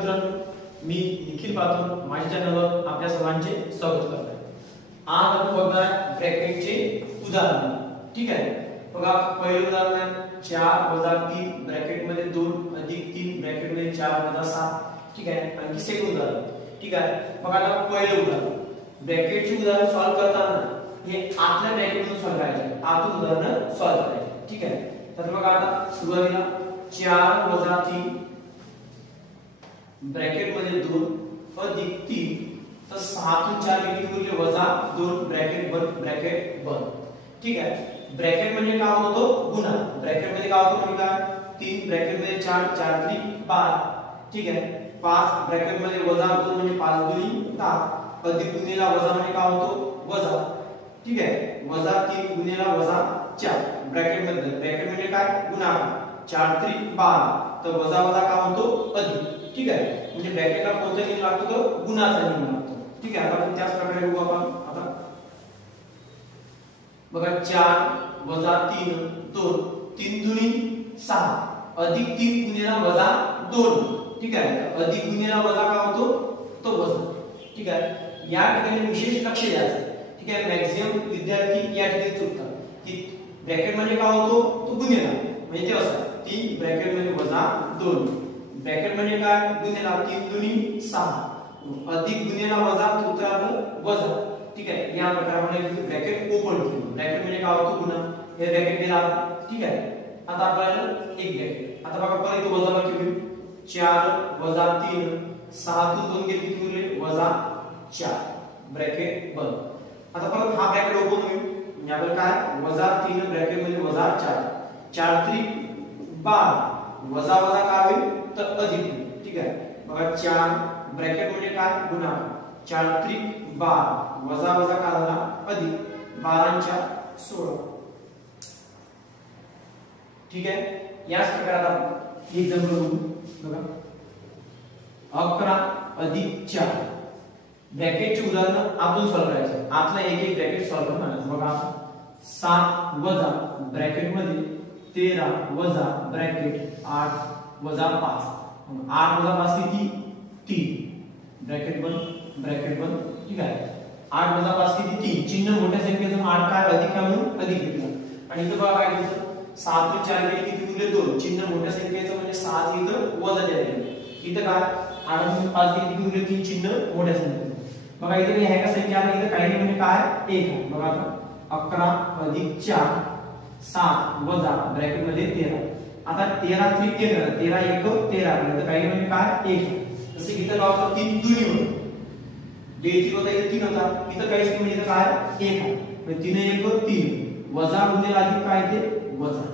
मित्रांनो, मी निखिल पातूर माझ्या चॅनलवर आपल्या सर्वांचे स्वागत करतो आहे। आज आपण बघणार आहे ब्रॅकेटचे उदाहरण। ठीक आहे, बघा पहिलं उदाहरण आहे 4 - 3 ब्रॅकेट मध्ये 2 + 3 ब्रॅकेट मध्ये 4 - 7। ठीक आहे, आणखी सेकंड उदाहरण। ठीक आहे, बघा आता पहिलं उदाहरण ब्रॅकेटचे उदाहरण सॉल्व करताना हे आतल्या ब्रॅकेट मधून सॉल्व करायचे, आतून उदाहरण सॉल्व करायचे। ठीक आहे, तर बघा आता सुरुवातीला 4 - 3 ब्रॅकेट मध्ये 2 + 3 तर 6 तून 4 किती उरले -2 ब्रॅकेट बंद। ठीक आहे, ब्रॅकेट म्हणजे काय होतो गुणा, ब्रॅकेट मध्ये काय होतो म्हणजे काय 3 ब्रॅकेट मध्ये 4 4 3 12। ठीक आहे, 5 ब्रॅकेट मध्ये -2 म्हणजे 5 2 10 अधिक गुणिले वजा म्हणजे काय होतो वजा। ठीक आहे, -3 गुणिले -4 ब्रॅकेट म्हणजे काय गुणाकार 4 3 12 तर वजा काय होतो अधिक। ठीक आहे, म्हणजे ब्रॅकेटला कोणता चिन्ह लागतो तर गुणाचा चिन्ह लागतो। ठीक आहे, आता आपण त्याच प्रकारे बघू आपण आता बघा 4 - 3 2 3 दुनी 6 अधिक 3 गुणिले -2। ठीक आहे, अधिक गुणिले वजा काय होतो तो वजा। ठीक आहे, या ठिकाणी विशेष लक्ष द्यायचं। ठीक आहे, मॅक्सिमम विद्यार्थी या ठिकाणी चुकतात की ब्रॅकेट म्हणजे काय होतो तो गुणिले म्हणजे ते असं 3 ब्रॅकेट मध्ये -2 ब्रॅकेट म्हणजे काय गुणिले 3 दुनी 6 अधिक गुणिले वजा सूत्रात वजा। ठीक आहे, या प्रकारामध्ये ब्रॅकेट ओपन ठेवू, ब्रॅकेट म्हणजे काय होतो गुणा, हे ब्रॅकेट दिला। ठीक आहे, आता आपल्याला एक ब्रॅकेट आता बघा परत इथे वजाबाकी होईल 4 - 3 6 तून 2 गेले किती उरले -4 ब्रॅकेट बंद। आता परत हा ब्रॅकेट ओपन होईल म्हणजे आपल्याला काय -3 ब्रॅकेट मध्ये -4 4 3 12 वजा काय होईल तर अधिक। ठीक आहे, बघा 4 ब्रॅकेट म्हणजे काय गुणाकार 4 3 12 वजा काय झाला अधिक 12 × 16। ठीक आहे, याच प्रकारे आपण एक्झाम्पल बघू। बघा 11 + 4 ब्रॅकेटचे उदाहरण आतून सॉल्व करायचे, आतला एक ब्रॅकेट सॉल्व करणार। बघा 7 - ब्रॅकेट मध्ये 13 - ब्रॅकेट 8 - 5 8 - 5 किती 3 ब्रॅकेट बंद। ठीक आहे, 8 - 5 किती 3 चिन्ह मोठ्या संख्येचं 8 काय अधिक काय म्हणून अधिक घेतला। आणि इथं बघा काय घेतलं 7 + 4 गेले किती उरले 2 चिन्ह मोठ्या संख्येचं म्हणजे 7 इथं वजा द्यायला। इथं काय 8 - 5 किती उरले 3 चिन्ह मोठ्या संख्येचं। बघा इथे हे काय संख्या आहे इथं काही म्हणजे काय 1 आहे। बघा आता 11 + 4 7 वजा ब्रॅकेट मध्ये 13 आता 13 3 13 13 1 13 म्हणजे काही म्हणजे काय 1। जसे इथं काय होतं 3 दुनी होतं 2 होता इथे 3 होता इथं काहीच नाही म्हणजे काय 1 आहे म्हणजे 3 1 3 वजा गुणिले अधिक काय ते वजा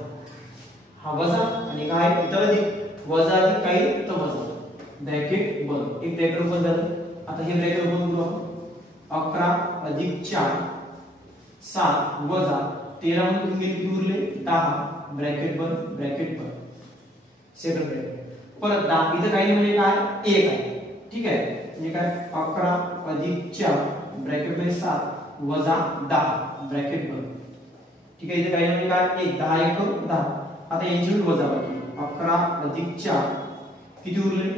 हा वजा आणि काय इथं अधिक वजा अधिक काय तर वजा ब्रॅकेट बंद। एक ब्रॅकेट ओपन झालं, आता हे ब्रॅकेट ओपन करू आपण 11 + 4 7 वजा 13 मधून किती उरले 10 ब्रॅकेट बंद सेकंड ब्रॅकेट परत 10 इथं काही म्हणजे काय 1 आहे। ठीक आहे, म्हणजे काय 11 + 4 ब्रॅकेट मध्ये 7 वजा 10 ब्रॅकेट बंद। ठीक आहे, इथे काही म्हणजे काय 1 10 1 10 आता यांची वजा बाकी 11 + 4 किती उरले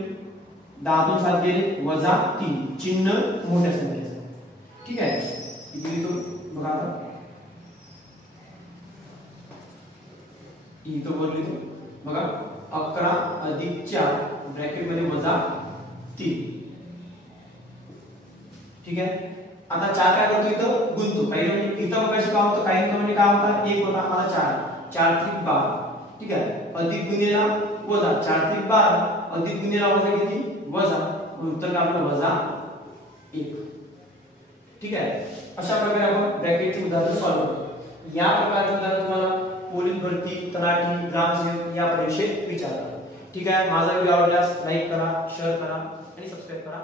10 तून 7 गेले -3 चिन्ह मोठ्या संख्येचं। ठीक आहे, इथे लिहितो बघा आता इथं वर लिहितो बघा 11 + 4 ब्रॅकेट मध्ये -3। ठीक आहे, आता 4 काय करतो इथं गुणतो, काही म्हणजे इथं बघायचं काय होतं काही म्हणजे काय होता 1 होता आता 4 4 3 12। ठीक आहे, अधिक गुणिले वजा 4 3 12 अधिक गुणिले वजा किती वजा उत्तर काय आपलं -1। ठीक आहे, अशा प्रकारे आपण ब्रॅकेटचे उदाहरण सॉल्व करतो। या प्रकारचे उदाहरण तुम्हाला पोलीस भरती तलाठी ग्रामसेवक या परीक्षेत विचारतात। ठीक आहे, माझा व्हिडिओ आवडल्यास लाईक करा शेअर करा आणि सबस्क्राइब करा।